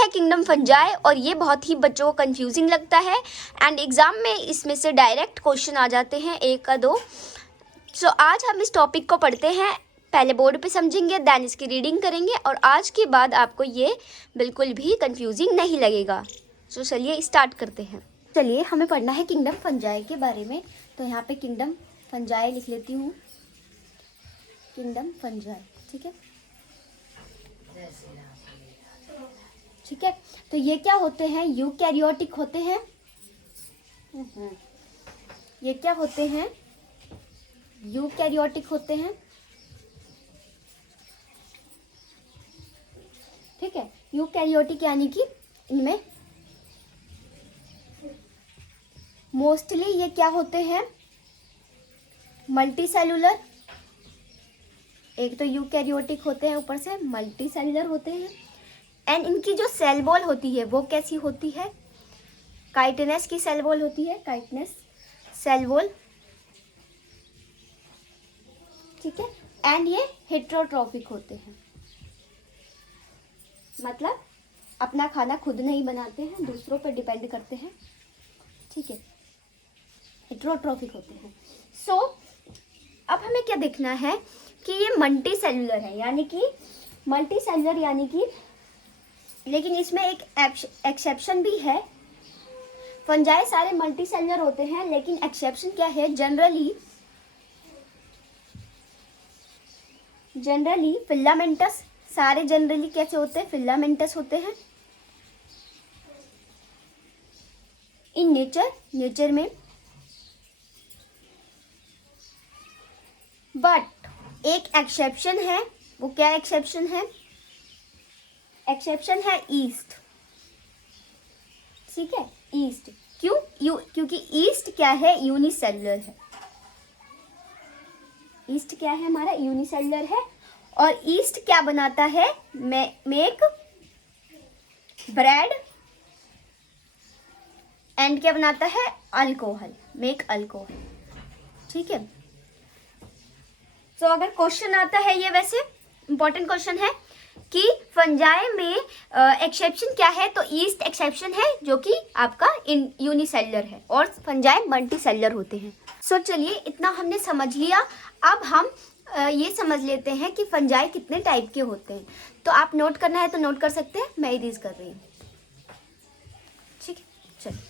है kingdom fungi और ये बहुत ही बच्चों को कंफ्यूजिंग लगता है एंड एग्ज़ाम में इसमें से डायरेक्ट क्वेश्चन आ जाते हैं एक का दो। सो आज हम इस टॉपिक को पढ़ते हैं, पहले बोर्ड पे समझेंगे, देन इसकी रीडिंग करेंगे और आज के बाद आपको ये बिल्कुल भी कंफ्यूजिंग नहीं लगेगा। सो चलिए स्टार्ट करते हैं। चलिए हमें पढ़ना है किंगडम फंजाई के बारे में। तो यहाँ पे किंगडम फंजाई लिख लेती हूँ, किंगडम फंजाई। ठीक है, ठीक है। तो ये क्या होते हैं? यूकैरियोटिक होते हैं। ये क्या होते हैं? यूकैरियोटिक होते हैं। ठीक है, यूकैरियोटिक यानी कि इनमें मोस्टली ये क्या होते हैं? Multi cellular. एक तो यूकैरियोटिक होते हैं, ऊपर से मल्टी सेलुलर होते हैं। एंड इनकी जो सेल वॉल होती है वो कैसी होती है? काइटिनस की सेल वॉल होती है, काइटिनस सेल वॉल। ठीक है। एंड ये हेट्रोट्रॉफिक होते हैं, मतलब अपना खाना खुद नहीं बनाते हैं, दूसरों पर डिपेंड करते हैं। ठीक है, हेट्रोट्रॉफिक होते हैं। सो अब हमें क्या देखना है कि ये मल्टी सेलुलर है, यानी कि मल्टी सेलुलर यानी कि, लेकिन इसमें एक एक्सेप्शन भी है। फंजाई सारे मल्टी सेलुलर होते हैं, लेकिन एक्सेप्शन क्या है? जनरली फिलामेंटस, सारे जनरली कैसे होते हैं? फिलामेंटस होते हैं इन नेचर में। बट एक एक्सेप्शन है, वो क्या एक्सेप्शन है? एक्सेप्शन है ईस्ट। ठीक है, ईस्ट। क्योंकि ईस्ट क्या है? यूनिसेलुलर है। ईस्ट क्या है हमारा? यूनिसेलुलर है। और ईस्ट क्या बनाता है? मेक ब्रेड एंड क्या बनाता है? Alcohol, make alcohol. ठीक है। तो अगर क्वेश्चन आता है, ये वैसे इंपॉर्टेंट क्वेश्चन है कि फंजाई में एक्सेप्शन क्या है, तो ईस्ट एक्सेप्शन है जो कि आपका यूनिसेलुलर है और फंजाई मल्टी सेलुलर होते हैं। सो चलिए इतना हमने समझ लिया। अब हम ये समझ लेते हैं कि फंजाई कितने टाइप के होते हैं। तो आप नोट करना है तो नोट कर सकते हैं, मैं इरेज कर रही हूँ। ठीक है, चलिए।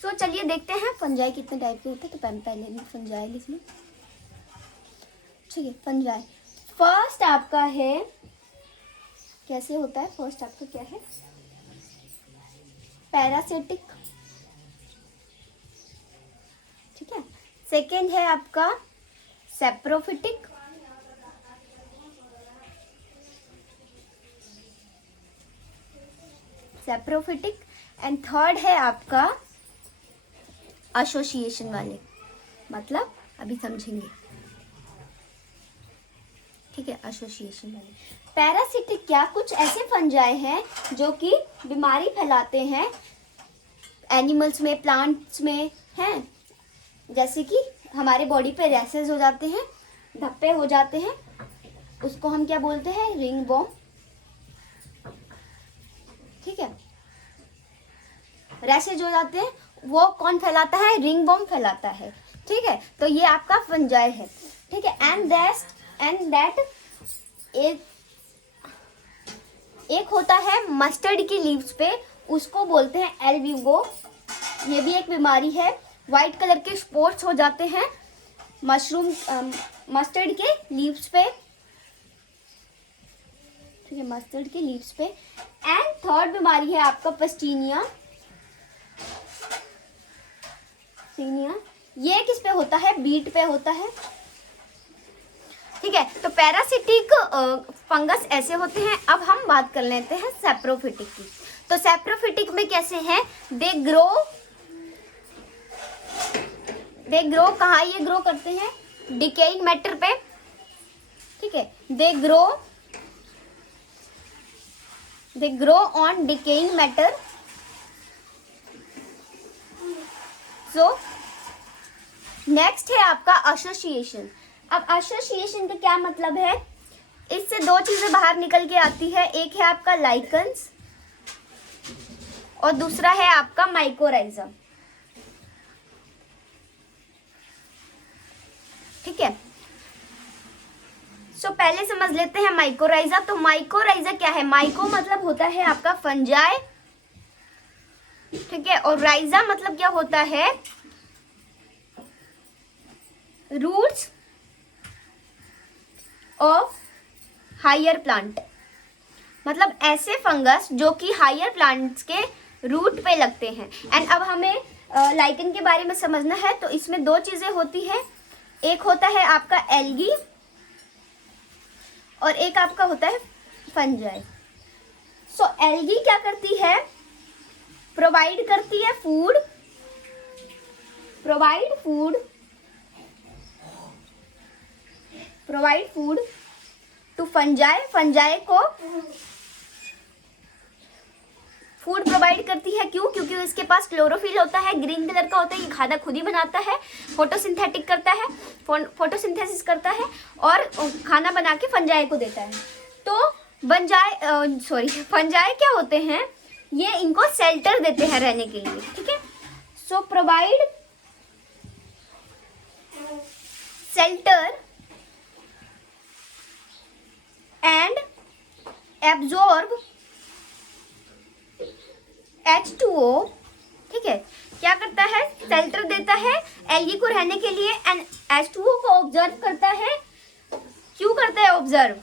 सो चलिए देखते हैं फंजाई कितने टाइप के होते हैं। तो पहले मैं फंजाई लिख लूँ। ठीक है, फंजाई फर्स्ट आपका है, कैसे होता है? फर्स्ट आपका क्या है? पैरासिटिक। ठीक है। सेकेंड है आपका सेप्रोफिटिक। एंड थर्ड है आपका एसोसिएशन वाले, मतलब अभी समझेंगे। ठीक है, एसोसिएशन वाले। पैरासिटिक क्या? कुछ ऐसे फंजाई हैं जो कि बीमारी फैलाते हैं एनिमल्स में, प्लांट्स में, हैं। जैसे कि हमारे बॉडी पे रैसेस हो जाते हैं, धब्बे हो जाते हैं, उसको हम क्या बोलते हैं? Ringworm. ठीक है, रैसेज हो जाते हैं, वो कौन फैलाता है? रिंग वॉर्म फैलाता है। ठीक है, तो ये आपका फंजाई है। ठीक है। एंड दैट एक होता है मस्टर्ड की लीव्स पे, उसको बोलते हैं एल्ब्यूगो। ये भी एक बीमारी है। वाइट कलर के स्पॉट्स हो जाते हैं मस्टर्ड के लीव्स पे। ठीक है, मस्टर्ड के लीव्स पे। एंड थर्ड बीमारी है आपका पस्टीनिया। ये किस पे होता है? बीट पे होता है। ठीक है, तो पैरासिटिक फंगस ऐसे होते हैं। अब हम बात कर लेते हैं सेप्रोफिटिक की। तो सेप्रोफिटिक में कैसे हैं? दे ग्रो कहाँ ये ग्रो करते हैं? डिकेइंग मैटर पे। ठीक है, they grow on decaying matter. So next है आपका एसोसिएशन। अब एसोसिएशन का क्या मतलब है? इससे दो चीजें बाहर निकल के आती है, एक है आपका लाइकन्स और दूसरा है आपका माइकोराइजा। ठीक है, सो पहले समझ लेते हैं माइकोराइजा। तो माइकोराइजा क्या है? माइको मतलब होता है आपका फंजाई, ठीक है, और राइजा मतलब क्या होता है? रूट्स ऑफ हायर प्लांट, मतलब ऐसे फंगस जो कि हायर प्लांट्स के रूट पे लगते हैं। एंड अब हमें लाइकन के बारे में समझना है। तो इसमें दो चीजें होती है, एक होता है आपका एल्गी और एक आपका होता है फंजाई। सो एल्गी क्या करती है? प्रोवाइड करती है food, provide food to fungi. Fungi को फूड प्रोवाइड करती है। क्यों? क्योंकि इसके पास क्लोरोफिल होता है, ग्रीन कलर का होता है, ये खाना खुद ही बनाता है, फोटोसिंथेटिक करता है, फोटोसिंथेसिस करता है और खाना बना के फंजाई को देता है। तो फंजाई क्या होते हैं? ये इनको शेल्टर देते हैं रहने के लिए। ठीक है, so provide shelter and absorb H2O। ठीक है, क्या करता है? शेल्टर देता है एल्गी को रहने के लिए एंड H2O को ऑब्जर्व करता है। क्यों करता है ऑब्जर्व?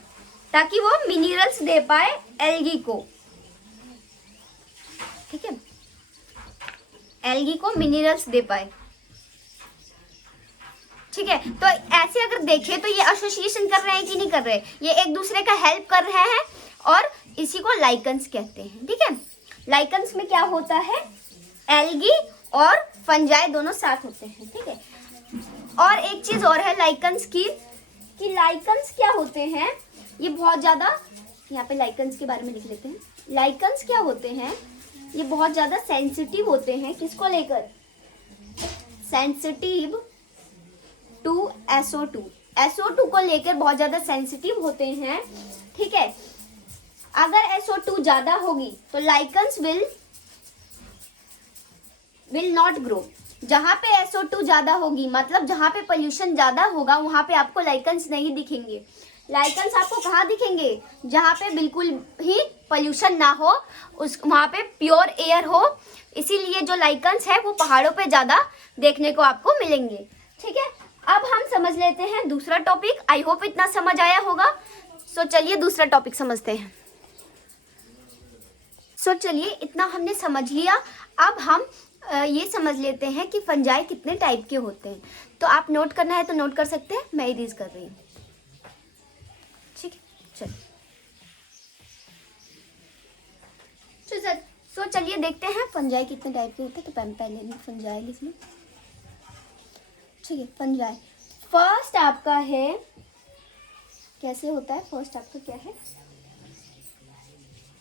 ताकि वो मिनरल्स दे पाए एल्गी को। ठीक है, एल्गी को मिनरल्स दे पाए। ठीक है, तो ऐसे अगर देखें तो ये एसोसिएशन कर रहे हैं कि नहीं कर रहे? ये एक दूसरे का हेल्प कर रहे हैं और इसी को लाइकन्स कहते हैं। ठीक है, लाइकन्स में क्या होता है? एल्गी और फंजाई दोनों साथ होते हैं। ठीक है, और एक चीज और है लाइकन्स की, कि लाइकन्स क्या होते हैं? ये बहुत ज्यादा, यहाँ पे लाइकन्स के बारे में लिख लेते हैं। लाइकन्स क्या होते हैं? ये बहुत ज्यादा सेंसिटिव होते हैं। किसको लेकर? Sensitive to SO2। SO2 को लेकर बहुत ज्यादा सेंसिटिव होते हैं। ठीक है, अगर SO2 ज्यादा होगी तो लाइकन्स विल नॉट ग्रो। जहां पे SO2 ज्यादा होगी, मतलब जहां पे पोल्यूशन ज्यादा होगा, वहां पे आपको लाइकन्स नहीं दिखेंगे। लाइकन्स आपको कहाँ दिखेंगे? जहां पे बिल्कुल ही पोल्यूशन ना हो, वहां पे प्योर एयर हो। इसीलिए जो लाइकन्स है वो पहाड़ों पे ज्यादा देखने को आपको मिलेंगे। ठीक है, अब हम समझ लेते हैं दूसरा टॉपिक। आई होप इतना समझ आया होगा। सो चलिए दूसरा टॉपिक समझते हैं। चलिए इतना हमने समझ लिया। अब हम ये समझ लेते हैं कि फंजाई कितने टाइप के होते हैं। तो आप नोट करना है तो नोट कर सकते हैं, मैं इरेज कर रही हूँ। ठीक है, चलिए चलिए देखते हैं फंजाई कितने टाइप के होते हैं। तो पहले फंजाई लिख लो। ठीक है, फंजाई फर्स्ट आपका है, कैसे होता है? फर्स्ट आपका क्या है?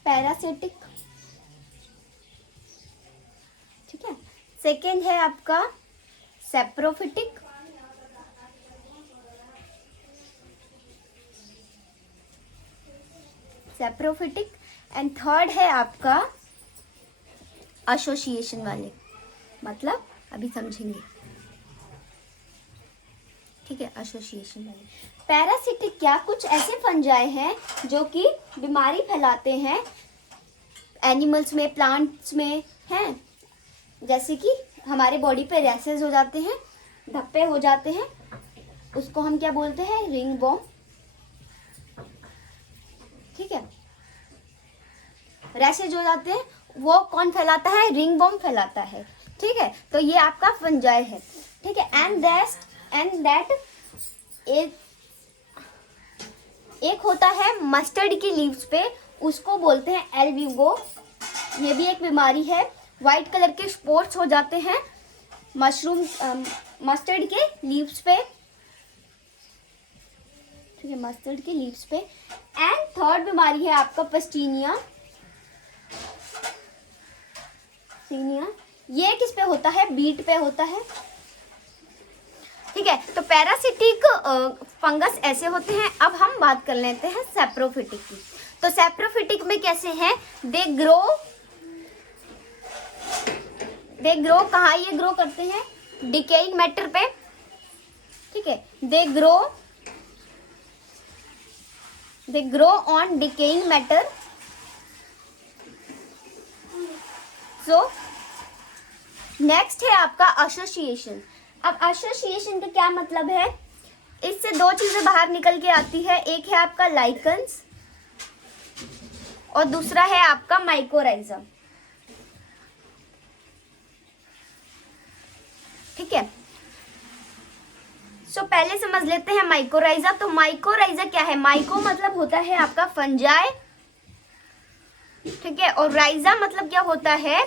पैरासिटिक। ठीक है, सेकेंड है आपका सेप्रोफिटिक। एंड थर्ड है आपका एसोसिएशन वाले, मतलब अभी समझेंगे। ठीक है, एसोसिएशन वाले। पैरासिटिक क्या? कुछ ऐसे फंजाई हैं जो कि बीमारी फैलाते हैं एनिमल्स में, प्लांट्स में, हैं। जैसे कि हमारे बॉडी पे रैसेस हो जाते हैं, धब्बे हो जाते हैं, उसको हम क्या बोलते हैं? Ringworm. ठीक है, रैसेज हो जाते हैं, वो कौन फैलाता है? रिंग वॉर्म फैलाता है। ठीक है, तो ये आपका फंजाई है। ठीक है, एंड दैट एक होता है मस्टर्ड की लीव्स पे, उसको बोलते हैं एल्ब्यूगो। ये भी एक बीमारी है। व्हाइट कलर के स्पॉट्स हो जाते हैं मस्टर्ड के लीव्स पे। ठीक है, मस्टर्ड के लीव्स पे। एंड थर्ड बीमारी है आपका पस्टीनिया। ये किस पे होता है? बीट पे होता है। ठीक है, तो पैरासिटिक फंगस ऐसे होते हैं। अब हम बात कर लेते हैं सैप्रोफिटिक की। तो सैप्रोफिटिक में कैसे हैं, दे ग्रो कहाँ ये ग्रो करते हैं, डिकेइंग मैटर पे। ठीक है, they grow on decaying matter. So next है आपका एसोसिएशन। अब एसोसिएशन का क्या मतलब है, इससे दो चीजें बाहर निकल के आती है। एक है आपका लाइकन्स और दूसरा है आपका माइकोराइजा। ठीक है, सो पहले समझ लेते हैं माइकोराइजा। तो माइकोराइजा क्या है, माइको मतलब होता है आपका फंजाई, ठीक है, और राइजा मतलब क्या होता है,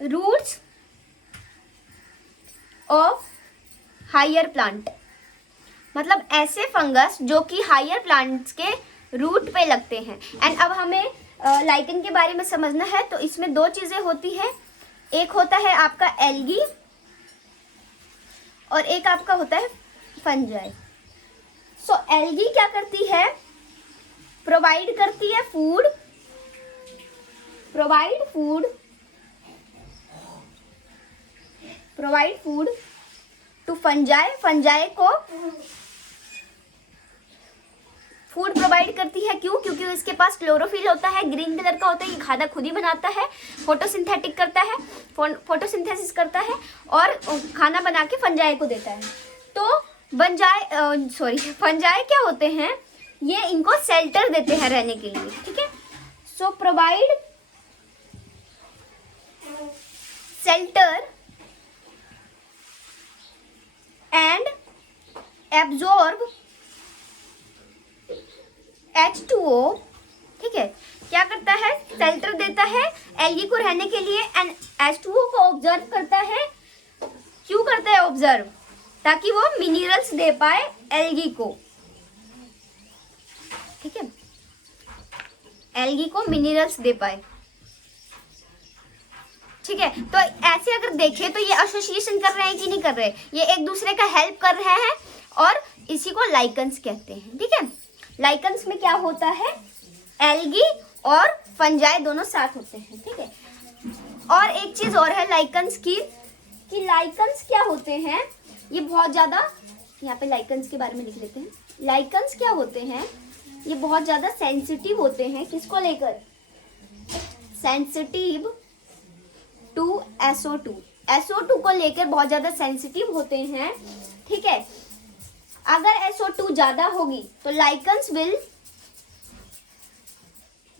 रूट्स ऑफ हायर प्लांट। मतलब ऐसे फंगस जो कि हायर प्लांट्स के रूट पे लगते हैं। एंड अब हमें लाइकन के बारे में समझना है। तो इसमें दो चीजें होती है, एक होता है आपका एल्गी और एक आपका होता है फंजाई। सो एल्गी क्या करती है, प्रोवाइड करती है फूड टू फंजाई। फंजाई को फूड प्रोवाइड करती है, क्यों, क्योंकि इसके पास क्लोरोफिल होता है, ग्रीन कलर का होता है, ये खाना खुद ही बनाता है, फोटोसिंथेटिक करता है, फोटोसिंथेसिस करता है और खाना बना के फंजाई को देता है। तो फंजाई क्या होते हैं, ये इनको शेल्टर देते हैं रहने के लिए। ठीक है, so provide shelter and absorb H2O। ठीक है, क्या करता है, शेल्टर देता है एल्गी को रहने के लिए एंड H2O को ऑब्जर्व करता है। क्यों करता है ऑब्जर्व, ताकि वो मिनरल्स दे पाए एल्गी को। ठीक है, एल्गी को मिनरल्स दे पाए। ठीक है, तो ऐसे अगर देखें तो ये एसोसिएशन कर रहे हैं कि नहीं कर रहे, ये एक दूसरे का हेल्प कर रहे हैं और इसी को लाइकन्स कहते हैं। ठीक है, लाइकन्स में क्या होता है, एल्गी और फंजाई दोनों साथ होते हैं। ठीक है, और एक चीज और है लाइकन्स की, कि लाइकन्स क्या होते हैं, ये बहुत ज्यादा, यहाँ पे लाइकन्स के बारे में लिख लेते हैं। लाइकन्स क्या होते हैं, ये बहुत ज्यादा सेंसिटिव होते हैं, किसको लेकर, सेंसिटिव टू SO2। SO2 को लेकर बहुत ज्यादा सेंसिटिव होते हैं। ठीक है, अगर SO2 ज्यादा होगी तो लाइकन्स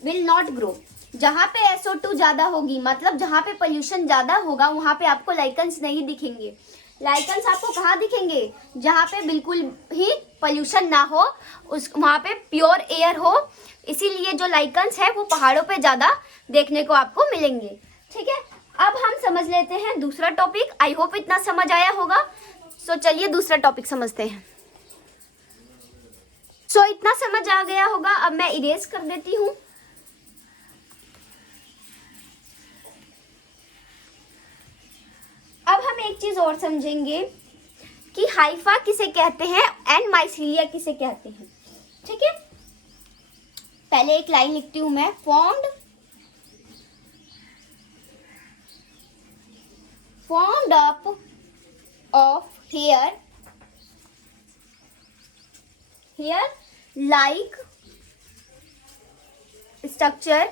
विल नॉट ग्रो। जहां पे SO2 ज्यादा होगी, मतलब जहां पे पोल्यूशन ज्यादा होगा, वहां पे आपको लाइकन्स नहीं दिखेंगे। लाइकन्स आपको कहाँ दिखेंगे, जहां पे बिल्कुल ही पोल्यूशन ना हो, वहां पे प्योर एयर हो। इसीलिए जो लाइकन्स है वो पहाड़ों पे ज्यादा देखने को आपको मिलेंगे। ठीक है, अब हम समझ लेते हैं दूसरा टॉपिक। आई होप इतना समझ आया होगा। सो चलिए दूसरा टॉपिक समझते हैं। सो इतना समझ आ गया होगा, अब मैं इरेज कर देती हूँ। अब हम एक चीज और समझेंगे कि हाइफा किसे कहते हैं एंड माइसीलिया किसे कहते हैं। ठीक है, पहले एक लाइन लिखती हूं मैं, formed up of hair like structure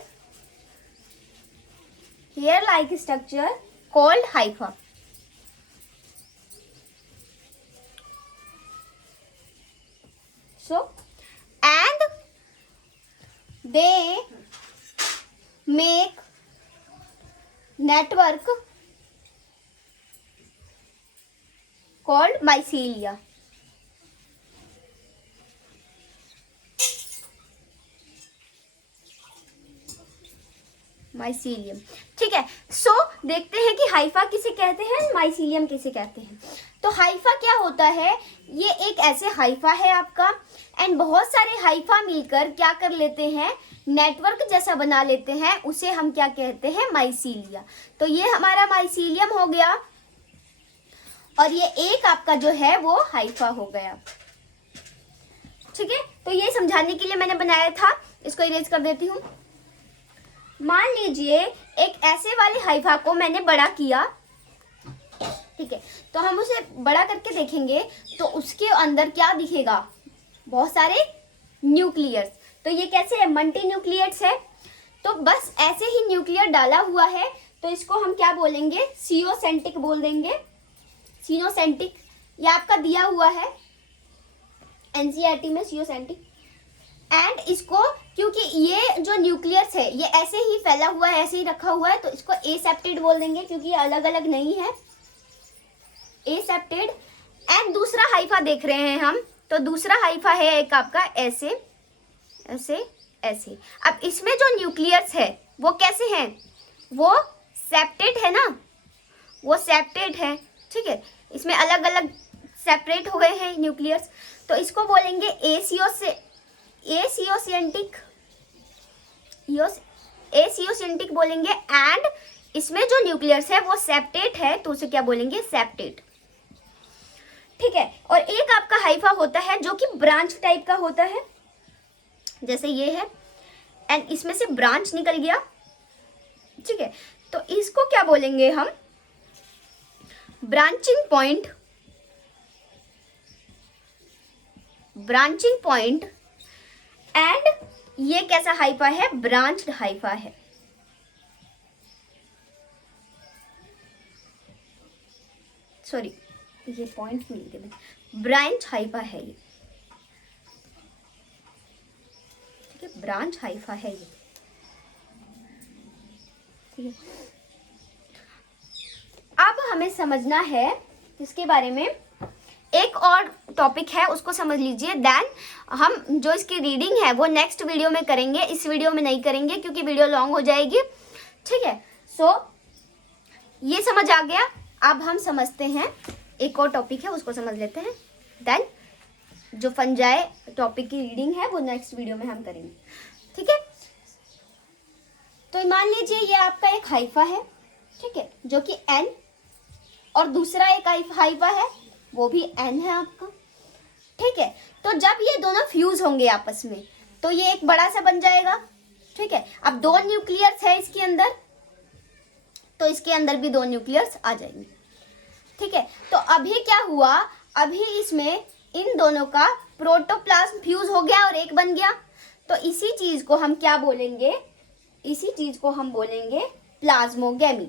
called hypha। So and they make network called mycelia। Mycelium. ठीक है, सो देखते हैं कि हाइफा किसे कहते हैं, माइसीलियम किसे कहते हैं। तो हाइफा क्या होता है, ये एक ऐसे हाइफा है आपका, एंड बहुत सारे हाइफा मिलकर क्या कर लेते हैं, नेटवर्क जैसा बना लेते हैं, उसे हम क्या कहते हैं, माइसीलिया। तो ये हमारा माइसीलियम हो गया। और ये एक आपका जो है वो हाइफा हो गया। ठीक है, तो ये समझाने के लिए मैंने बनाया था, इसको इरेज कर देती हूँ। मान लीजिए एक ऐसे वाले हाइफा को मैंने बड़ा किया, ठीक है, तो हम उसे बड़ा करके देखेंगे तो उसके अंदर क्या दिखेगा, बहुत सारे न्यूक्लियस। तो ये कैसे है, मल्टी न्यूक्लियट्स है। तो बस ऐसे ही न्यूक्लियर डाला हुआ है, तो इसको हम क्या बोलेंगे, सियोसेंटिक बोल देंगे, सिनोसेंटिक। ये आपका दिया हुआ है एनसीईआरटी में, सियोसेंटिक। एंड इसको, क्योंकि ये जो न्यूक्लियस है ये ऐसे ही फैला हुआ है, ऐसे ही रखा हुआ है, तो इसको एसेप्टेड बोल देंगे, क्योंकि ये अलग अलग नहीं है, एसेप्टेड। एंड दूसरा हाइफा देख रहे हैं हम, तो दूसरा हाइफा है एक आपका ऐसे ऐसे ऐसे। अब इसमें जो न्यूक्लियस है वो कैसे हैं, वो सेप्टेड है ना, वो सेप्टेड है। ठीक है, इसमें अलग अलग सेपरेट हो गए हैं न्यूक्लियस, तो इसको बोलेंगे एसियोसेंटिक बोलेंगे। एंड इसमें जो न्यूक्लियस है वो सेप्टेट है, तो उसे क्या बोलेंगे, सेप्टेट। ठीक है, और एक आपका हाइफा होता है जो कि ब्रांच टाइप का होता है, जैसे ये है, एंड इसमें से ब्रांच निकल गया। ठीक है, तो इसको क्या बोलेंगे हम, branching point, branching point. And ये कैसा हाइफा है, ब्रांच्ड हाइफा है। सॉरी, ये पॉइंट मिल गया, ब्रांच हाइफा है ये। ठीक है, ब्रांच हाइफा है ये। ठीक है, अब हमें समझना है इसके बारे में, एक और टॉपिक है उसको समझ लीजिए। देन हम जो इसकी रीडिंग है वो नेक्स्ट वीडियो में करेंगे, इस वीडियो में नहीं करेंगे क्योंकि वीडियो लॉन्ग हो जाएगी। ठीक है, सो ये समझ आ गया। अब हम समझते हैं एक और टॉपिक है, उसको समझ लेते हैं। देन जो फंजाई टॉपिक की रीडिंग है वो नेक्स्ट वीडियो में हम करेंगे। ठीक है, तो मान लीजिए ये आपका एक हाइफा है, ठीक है, जो कि एन, और दूसरा एक हाइफा है वो भी एन है आपका। ठीक है, तो जब ये दोनों फ्यूज होंगे आपस में तो ये एक बड़ा सा बन जाएगा। ठीक है, अब दो न्यूक्लियस है इसके अंदर, तो इसके अंदर भी दो न्यूक्लियस आ जाएंगे। ठीक है, तो अभी क्या हुआ, अभी इसमें इन दोनों का प्रोटोप्लाज्म फ्यूज हो गया और एक बन गया। तो इसी चीज को हम क्या बोलेंगे, इसी चीज को हम बोलेंगे प्लाज्मोगेमी।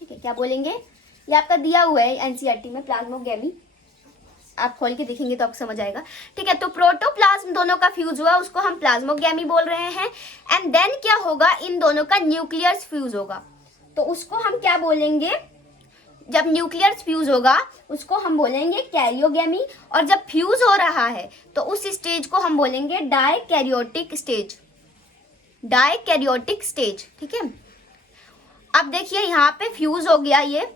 ठीक है, क्या बोलेंगे, ये आपका दिया हुआ है एनसीईआरटी में, प्लाज्मोगेमी। आप खोल के देखेंगे तो आपको समझ आएगा। ठीक है, तो प्रोटोप्लाज्म दोनों का फ्यूज हुआ, उसको हम प्लाज्मोगेमी बोल रहे हैं। एंड देन क्या होगा, इन दोनों का न्यूक्लियस फ्यूज होगा, तो उसको हम क्या बोलेंगे, जब न्यूक्लियस फ्यूज होगा उसको हम बोलेंगे कैरियोगेमी। और जब फ्यूज हो रहा है तो उस स्टेज को हम बोलेंगे डाइकैरियोटिक स्टेज, डाइकैरियोटिक स्टेज। ठीक है, अब देखिए यहाँ पे फ्यूज हो गया, ये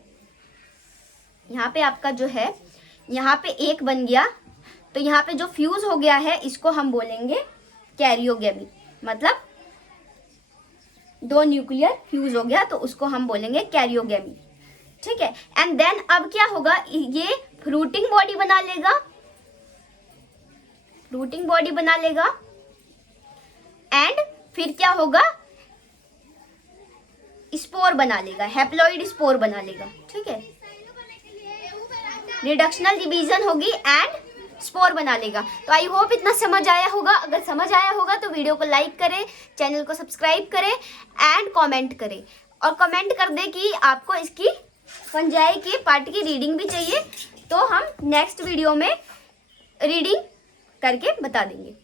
यहाँ पे आपका जो है यहाँ पे एक बन गया, तो यहाँ पे जो फ्यूज हो गया है इसको हम बोलेंगे कैरियोगेमी, मतलब दो न्यूक्लियर फ्यूज हो गया तो उसको हम बोलेंगे कैरियोगेमी। ठीक है, एंड देन अब क्या होगा, ये फ्रूटिंग बॉडी बना लेगा, फ्रूटिंग बॉडी बना लेगा। एंड फिर क्या होगा, स्पोर बना लेगा, हैप्लॉइड स्पोर बना लेगा। ठीक है, रिडक्शनल डिवीजन होगी एंड स्पोर बना लेगा। तो आई होप इतना समझ आया होगा। अगर समझ आया होगा तो वीडियो को लाइक करें, चैनल को सब्सक्राइब करें एंड कमेंट करें, और कमेंट कर दें कि आपको इसकी फंजाई के पार्ट की रीडिंग भी चाहिए, तो हम नेक्स्ट वीडियो में रीडिंग करके बता देंगे।